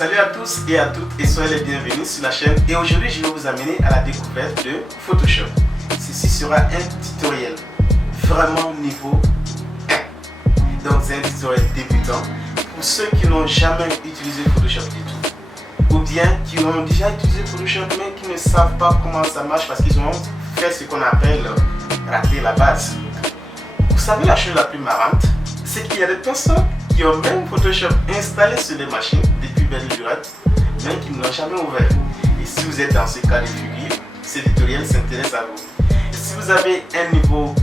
Salut à tous et à toutes et soyez les bienvenus sur la chaîne. Et aujourd'hui je vais vous amener à la découverte de Photoshop. Ceci sera un tutoriel vraiment niveau 1. Donc c'est un tutoriel débutant pour ceux qui n'ont jamais utilisé Photoshop du tout. Ou bien qui ont déjà utilisé Photoshop mais qui ne savent pas comment ça marche parce qu'ils ont fait ce qu'on appelle rater la base. Vous savez la chose la plus marrante, c'est qu'il y a des personnes qui ont même Photoshop installé sur les machines depuis belle lurette, mais qui ne l'ont jamais ouvert. Et si vous êtes dans ce cas de figure, ce tutoriel s'intéresse à vous. Et si vous avez un niveau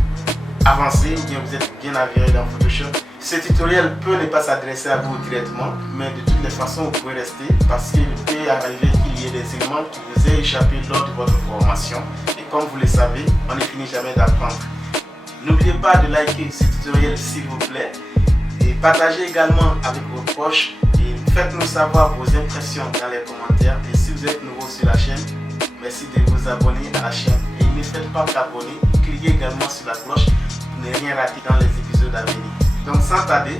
avancé ou bien vous êtes bien avéré dans Photoshop, ce tutoriel peut ne pas s'adresser à vous directement, mais de toutes les façons vous pouvez rester parce qu'il peut arriver qu'il y ait des éléments qui vous aient échappé lors de votre formation. Et comme vous le savez, on ne finit jamais d'apprendre. N'oubliez pas de liker ce tutoriel s'il vous plaît. Et partagez également avec vos proches et faites-nous savoir vos impressions dans les commentaires. Et si vous êtes nouveau sur la chaîne, merci de vous abonner à la chaîne. Et ne faites pas qu'abonner, cliquez également sur la cloche pour ne rien rater dans les épisodes à venir. Donc sans tarder,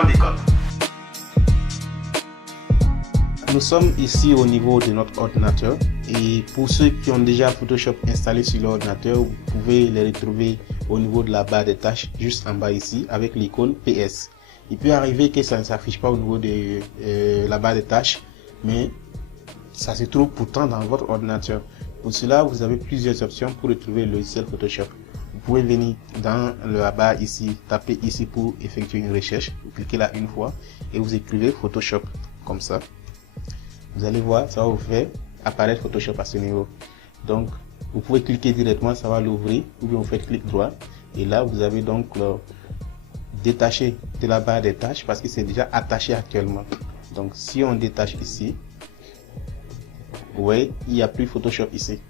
on décolle. Nous sommes ici au niveau de notre ordinateur et pour ceux qui ont déjà Photoshop installé sur l'ordinateur, vous pouvez les retrouver au niveau de la barre des tâches juste en bas ici avec l'icône PS. Il peut arriver que ça ne s'affiche pas au niveau de la barre des tâches, mais ça se trouve pourtant dans votre ordinateur. Pour cela, vous avez plusieurs options pour retrouver le logiciel Photoshop. Vous pouvez venir dans la barre ici, taper ici pour effectuer une recherche. Vous cliquez là une fois et vous écrivez Photoshop comme ça. Vous allez voir, ça va vous faire apparaître Photoshop à ce niveau. Donc, vous pouvez cliquer directement, ça va l'ouvrir, ou bien vous faites clic droit. Et là, vous avez donc le détaché de la barre des tâches parce que c'est déjà attaché actuellement. Donc, si on détache ici, vous voyez, il n'y a plus Photoshop ici.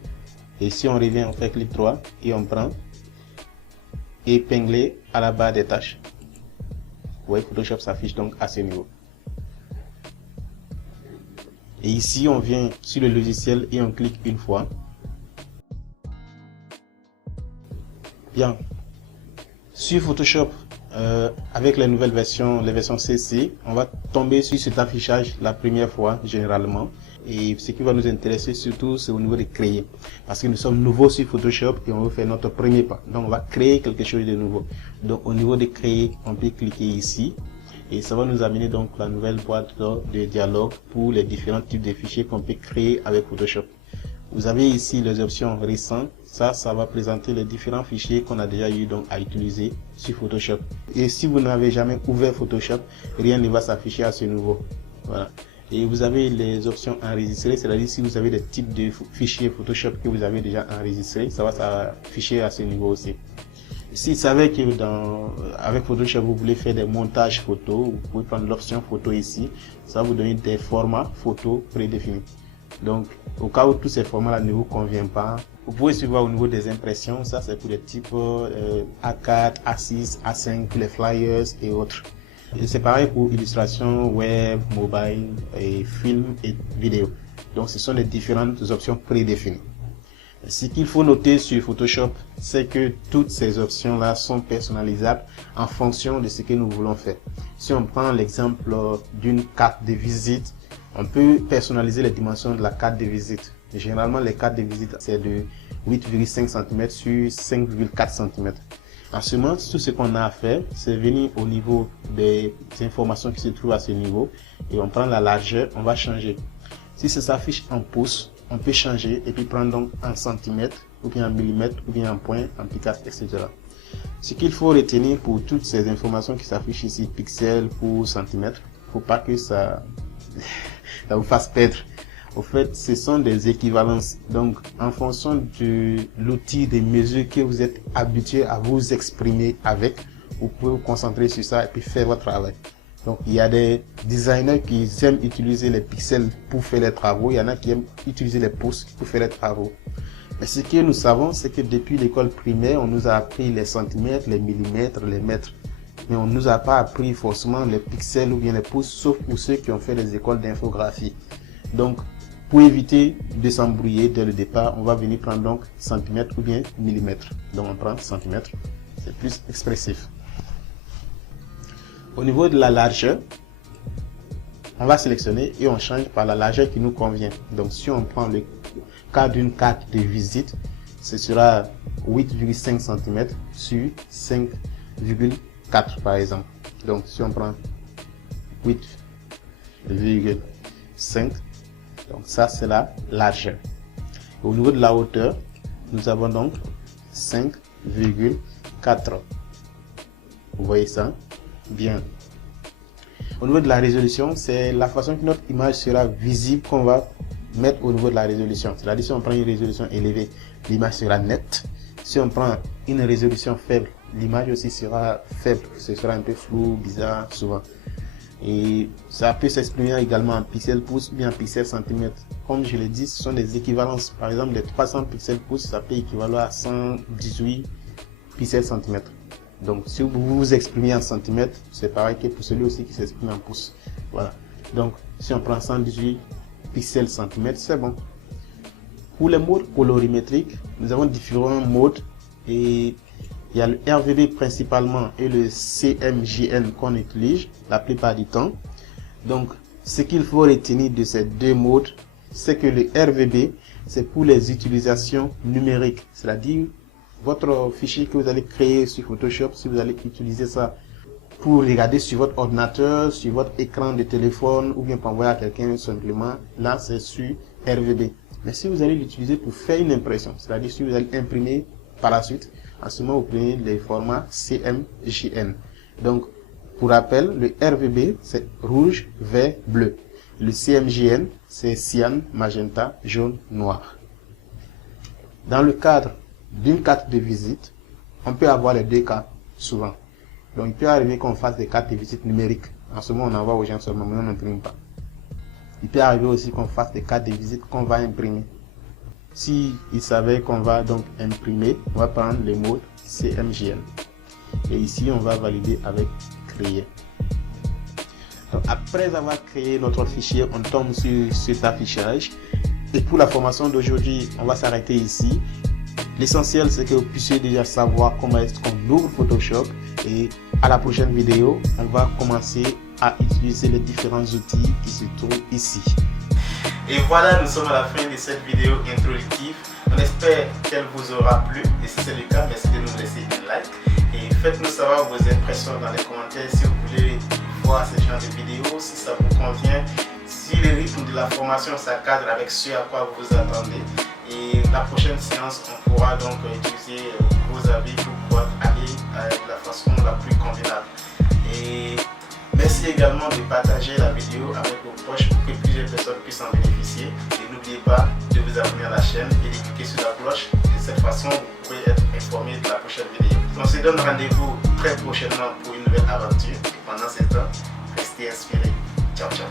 Et si on revient, on fait clic droit et on prend épingler à la barre des tâches. Vous voyez, Photoshop s'affiche donc à ce niveau. Et ici, on vient sur le logiciel et on clique une fois. Bien. Sur Photoshop, avec les nouvelles versions, les versions CC, on va tomber sur cet affichage la première fois, généralement. Et ce qui va nous intéresser surtout, c'est au niveau de créer. Parce que nous sommes nouveaux sur Photoshop et on veut faire notre premier pas. Donc, on va créer quelque chose de nouveau. Donc, au niveau de créer, on peut cliquer ici. Et ça va nous amener donc la nouvelle boîte de dialogue pour les différents types de fichiers qu'on peut créer avec Photoshop. Vous avez ici les options récentes. Ça va présenter les différents fichiers qu'on a déjà eu donc à utiliser sur Photoshop. Et si vous n'avez jamais ouvert Photoshop, rien ne va s'afficher à ce niveau. Voilà. Et vous avez les options enregistrées, c'est-à-dire si vous avez des types de fichiers Photoshop que vous avez déjà enregistrés, ça va s'afficher à ce niveau aussi. Si vous savez que avec Photoshop vous voulez faire des montages photos, vous pouvez prendre l'option photo ici, ça va vous donner des formats photos prédéfinis. Donc au cas où tous ces formats là ne vous conviennent pas, vous pouvez suivre au niveau des impressions, ça c'est pour les types A4, A6, A5 pour les flyers et autres. Et c'est pareil pour illustration web, mobile et film et vidéo. Donc ce sont les différentes options prédéfinies. Ce qu'il faut noter sur Photoshop, c'est que toutes ces options-là sont personnalisables en fonction de ce que nous voulons faire. Si on prend l'exemple d'une carte de visite, on peut personnaliser les dimensions de la carte de visite. Généralement, les cartes de visite, c'est de 8,5 cm sur 5,4 cm. En ce moment, tout ce qu'on a à faire, c'est venir au niveau des informations qui se trouvent à ce niveau et on prend la largeur, on va changer. Si ça s'affiche en pouces, on peut changer et puis prendre donc en centimètres ou bien en millimètres ou bien en points, en picasses, etc. Ce qu'il faut retenir pour toutes ces informations qui s'affichent ici, pixels pour centimètres, faut pas que ça vous fasse perdre. Au fait, ce sont des équivalences. Donc, en fonction de l'outil de mesure que vous êtes habitué à vous exprimer avec, vous pouvez vous concentrer sur ça et puis faire votre travail. Donc, il y a des designers qui aiment utiliser les pixels pour faire les travaux. Il y en a qui aiment utiliser les pouces pour faire les travaux. Mais ce que nous savons, c'est que depuis l'école primaire, on nous a appris les centimètres, les millimètres, les mètres. Mais on ne nous a pas appris forcément les pixels ou bien les pouces, sauf pour ceux qui ont fait les écoles d'infographie. Donc, pour éviter de s'embrouiller dès le départ, on va venir prendre donc centimètres ou bien millimètres. Donc, on prend centimètres, c'est plus expressif. Au niveau de la largeur, On va sélectionner et on change par la largeur qui nous convient. Donc si on prend le cas d'une carte de visite, ce sera 8,5 cm sur 5,4 par exemple. Donc si on prend 8,5, donc ça c'est la largeur. Au niveau de la hauteur, nous avons donc 5,4. Vous voyez ça? Bien. Au niveau de la résolution, c'est la façon que notre image sera visible qu'on va mettre au niveau de la résolution. C'est-à-dire si on prend une résolution élevée, l'image sera nette. Si on prend une résolution faible, l'image aussi sera faible. Ce sera un peu flou, bizarre souvent. Et ça peut s'exprimer également en pixels pouces ou bien en pixels centimètres. Comme je l'ai dit, ce sont des équivalences. Par exemple, les 300 pixels pouces, ça peut équivaloir à 118 pixels centimètres. Donc, si vous vous exprimez en centimètres, c'est pareil que pour celui aussi qui s'exprime en pouces. Voilà. Donc, si on prend 118 pixels centimètres, c'est bon. Pour les modes colorimétriques, nous avons différents modes et il y a le RVB principalement et le CMJN qu'on utilise la plupart du temps. Donc, ce qu'il faut retenir de ces deux modes, c'est que le RVB, c'est pour les utilisations numériques. C'est-à-dire, votre fichier que vous allez créer sur Photoshop, si vous allez utiliser ça pour regarder sur votre ordinateur, sur votre écran de téléphone ou bien pour envoyer à quelqu'un simplement, là c'est sur RVB. Mais si vous allez l'utiliser pour faire une impression, c'est-à-dire si vous allez imprimer par la suite, en ce moment vous prenez les formats CMJN. Donc pour rappel, le RVB c'est rouge, vert, bleu. Le CMJN c'est cyan, magenta, jaune, noir. Dans le cadre d'une carte de visite, on peut avoir les deux cas souvent. Donc il peut arriver qu'on fasse des cartes de visite numériques. En ce moment on envoie aux gens seulement, mais on n'imprime pas. Il peut arriver aussi qu'on fasse des cartes de visite qu'on va imprimer. Si il s'avère qu'on va donc imprimer, on va prendre le mode CMJN. Et ici on va valider avec créer. Donc après avoir créé notre fichier, on tombe sur cet affichage. Et pour la formation d'aujourd'hui, on va s'arrêter ici. L'essentiel, c'est que vous puissiez déjà savoir comment est-ce qu'on ouvre Photoshop. Et à la prochaine vidéo, on va commencer à utiliser les différents outils qui se trouvent ici. Et voilà, nous sommes à la fin de cette vidéo introductive. On espère qu'elle vous aura plu. Et si c'est le cas, merci de nous laisser un like. Et faites-nous savoir vos impressions dans les commentaires si vous voulez voir ce genre de vidéos, si ça vous convient, si le rythme de la formation s'accadre avec ce à quoi vous vous attendez. Et la prochaine séance, on pourra donc utiliser vos avis pour pouvoir aller de la façon la plus convenable. Et merci également de partager la vidéo avec vos proches pour que plusieurs personnes puissent en bénéficier. Et n'oubliez pas de vous abonner à la chaîne et de cliquer sur la cloche. De cette façon, vous pourrez être informé de la prochaine vidéo. On se donne rendez-vous très prochainement pour une nouvelle aventure. Et pendant ce temps, restez inspirés. Ciao, ciao.